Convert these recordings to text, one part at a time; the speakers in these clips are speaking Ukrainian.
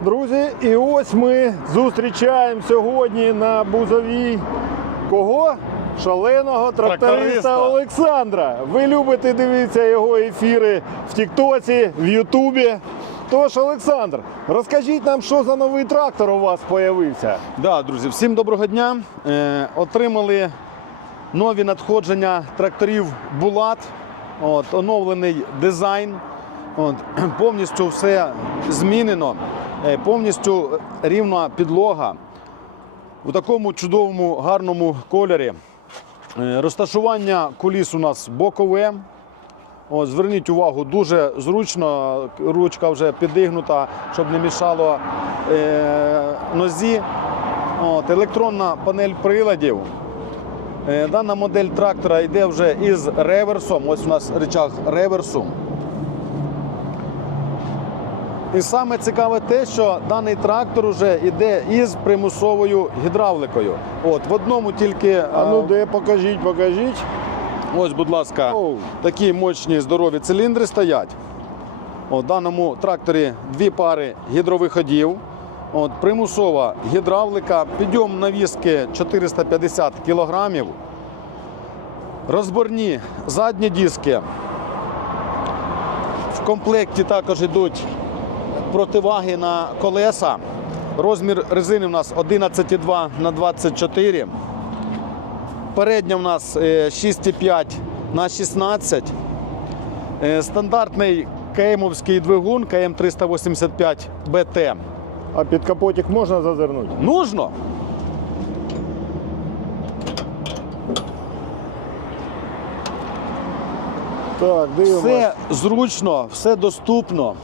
Друзі, і ось ми зустрічаємо сьогодні на бузовій кого? Шаленого тракториста, Тракториста. Олександра. Ви любите дивитися його ефіри в Тіктоці, в Ютубі. Тож, Олександр, розкажіть нам, що за новий трактор у вас з'явився. Да, друзі, всім доброго дня. Е, отримали нові надходження тракторів Булат. От, оновлений дизайн. От, повністю все змінено. Е, повністю рівна підлога. У такому чудовому гарному кольорі. Е, розташування куліс у нас бокове. От, зверніть увагу, дуже зручно, ручка вже підігнута, щоб не мішало е, нозі. От, електронна панель приладів. Е, дана модель трактора йде вже із реверсом. Ось у нас речах реверсу. І саме цікаве те, що даний трактор вже йде із примусовою гідравликою. От, в одному тільки. А ну е, де, покажіть, покажіть. Ось, будь ласка, Оу. такі мощні здорові циліндри стоять. У даному тракторі дві пари гідровиходів. От, примусова гідравлика, підйом навіски 450 кг. Розборні задні диски. В комплекті також йдуть противаги на колеса. Розмір резини у нас 11,2 на 24. Передня в нас е, 6,5 на 16. Е, Стандартний КМовський двигун КМ385 БТ. А під капотик можна зазирнути? Нужно? Так, дивимося. Все зручно, все доступно.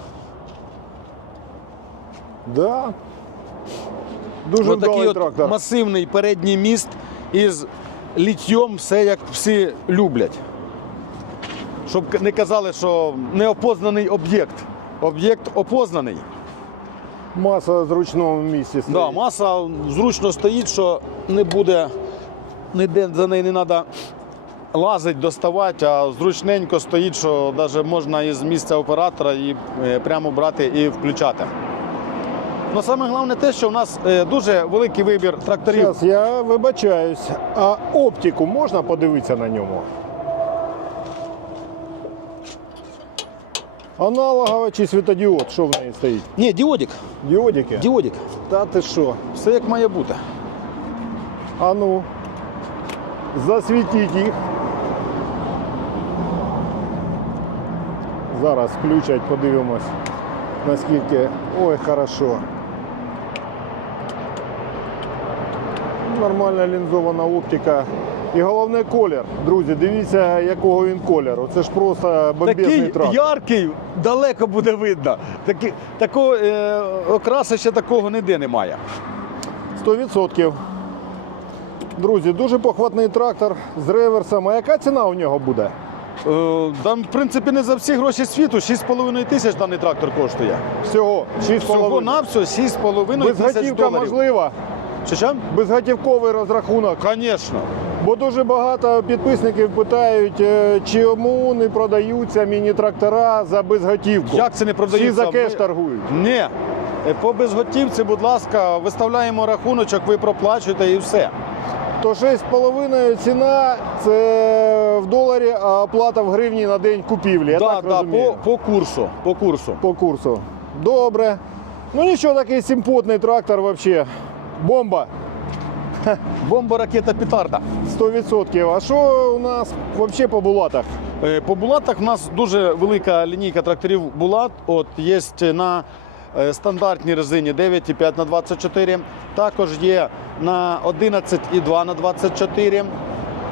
Да. Дуже такий от трактор. масивний передній міст із літьом, все як всі люблять. Щоб не казали, що неопознаний об'єкт. Об'єкт опознаний. Маса в зручному місці стоїть. Да, маса зручно стоїть, що не буде, ніде за неї не треба лазити, доставати, а зручненько стоїть, що навіть можна із місця оператора і е, прямо брати і включати. Ну, саме головне те, що у нас е, дуже великий вибір тракторів. Зараз я вибачаюсь. А оптику можна подивитися на ньому? Аналогова чи світодіод, що в неї стоїть? Ні, діодик. Діодики? Діодик. Та ти що? Все як має бути. А ну, засвітіть їх. Зараз включать, подивимось, наскільки. Ой, хорошо. Нормальна лінзована оптика. І головне колір. Друзі, дивіться, якого він кольору. Це ж просто бомбезний Такий трактор. яркий, далеко буде видно. Такі, такого е, окраса ще такого ніде немає. 100%. Друзі, дуже похватний трактор з реверсом. А яка ціна у нього буде? Е, Там, в принципі, не за всі гроші світу. 6,5 тисяч даний трактор коштує. Всього 6,5. Всього на все 6,5 тисяч Безготівка доларів. можлива. Чи що? Безготівковий розрахунок. Звісно. Бо дуже багато підписників питають, е, чому не продаються міні-трактора за безготівку. Як це не продаються? Всі за кеш Ми- торгують. Ні. Е, По безготівці, будь ласка, виставляємо рахуночок, ви проплачуєте і все. То 6,5 ціна це в доларі, а оплата в гривні на день купівлі. Я да, так да, розумію. по, по курсу. По курсу. по курсу. Добре. Ну нічого, такий симпотний трактор взагалі. Бомба. Бомба, ракета, петарда. 100%. А що у нас взагалі по булатах? Е, По булатах в нас дуже велика лінійка тракторів Булат. От є на е, стандартній резині 9,5 на 24. Також є на 11,2 на 24.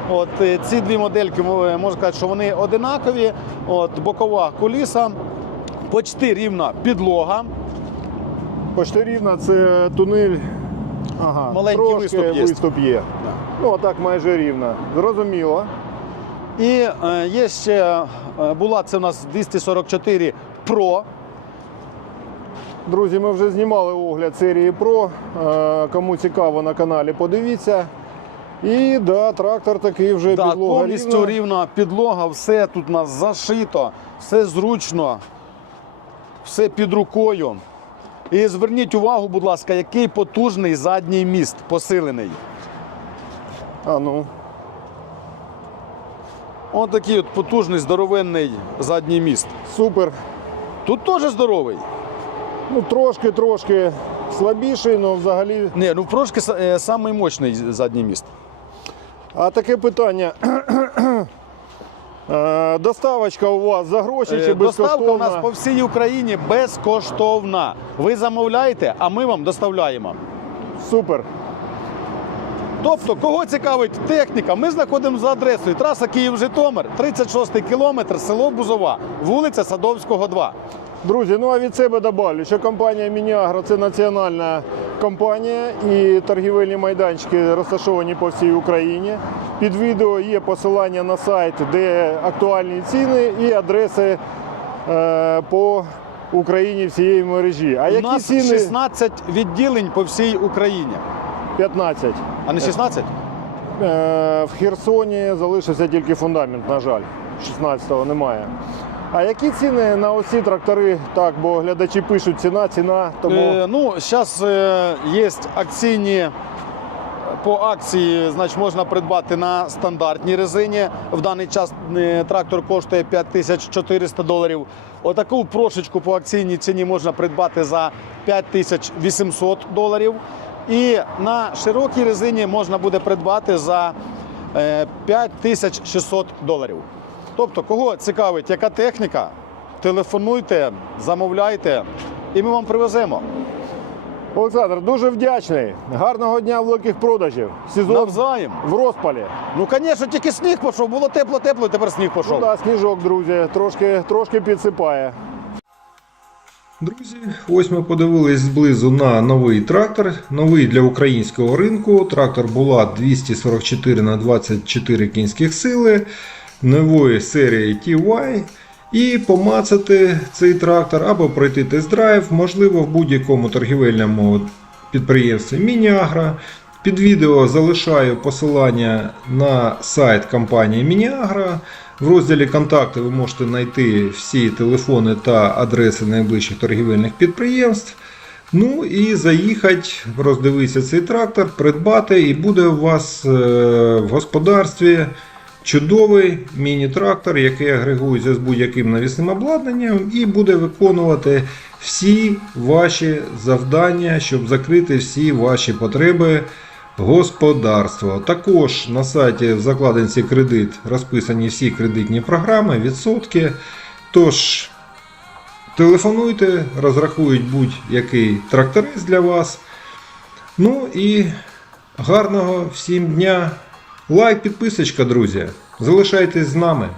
От е, ці дві модельки можна сказати, що вони одинакові. От бокова куліса, почти рівна підлога. Почти рівно це тунель. Ага, Маленький трошки виступ є. виступ є. Ну, а так майже рівно. Зрозуміло. І е, є ще е, Булат, це у нас 244 Pro. Друзі, ми вже знімали огляд серії Pro. Е, Кому цікаво на каналі, подивіться. І да, трактор такий вже Так, підлога повністю рівна. рівна підлога, все тут у нас зашито, все зручно, все під рукою. І зверніть увагу, будь ласка, який потужний задній міст посилений. А ну. Ось такий от потужний здоровенний задній міст. Супер. Тут теж здоровий. Ну, трошки-трошки слабіший, але взагалі. Ні, ну трошки е, самий мощний задній міст. А таке питання. Е, Доставочка у вас за гроші чи безкоштовна? Доставка у нас по всій Україні безкоштовна. Ви замовляєте, а ми вам доставляємо. Супер. Тобто, кого цікавить техніка, ми знаходимо за адресою траса Київ-Житомир, 36 кілометр, село Бузова, вулиця Садовського, 2. Друзі, ну а від себе добавлю, що компанія Мініагро це національна компанія і торгівельні майданчики розташовані по всій Україні. Під відео є посилання на сайт, де актуальні ціни і адреси е, по Україні всієї мережі. А У які нас ціни? 16 відділень по всій Україні. 15. А не 16? Е, В Херсоні залишився тільки фундамент, на жаль. 16-го немає. А які ціни на оці трактори? Так, бо глядачі пишуть ціна, ціна. Тому Е, ну, зараз е, є акційні. По акції значить, можна придбати на стандартній резині. В даний час е, трактор коштує 5400 доларів. Отаку прошечку по акційній ціні можна придбати за 5800 доларів. І на широкій резині можна буде придбати за е, 5600 доларів. Тобто, кого цікавить, яка техніка, телефонуйте, замовляйте, і ми вам привеземо. Олександр, дуже вдячний. Гарного дня великих продажів. Сезон Навзаєм. в розпалі. Ну, звісно, тільки сніг пішов, було тепло, тепло, і тепер сніг Ну пішов. да, сніжок, друзі, трошки, трошки підсипає. Друзі, ось ми подивились зблизу на новий трактор, новий для українського ринку. Трактор була 244 на 24 кінських сили нової серії TY. І помацати цей трактор або пройти тест-драйв, можливо, в будь-якому торгівельному підприємстві Мініагра. Під відео залишаю посилання на сайт компанії Мініагра. В розділі Контакти ви можете знайти всі телефони та адреси найближчих торгівельних підприємств. Ну і заїхати, роздивитися цей трактор, придбати, і буде у вас е, в господарстві чудовий міні-трактор, який агрегується з будь-яким навісним обладнанням і буде виконувати всі ваші завдання, щоб закрити всі ваші потреби господарства. Також на сайті в закладинці кредит розписані всі кредитні програми, відсотки. Тож телефонуйте, розрахують будь-який тракторист для вас. Ну і гарного всім дня! Лайк, підписочка, друзі. Залишайтесь з нами.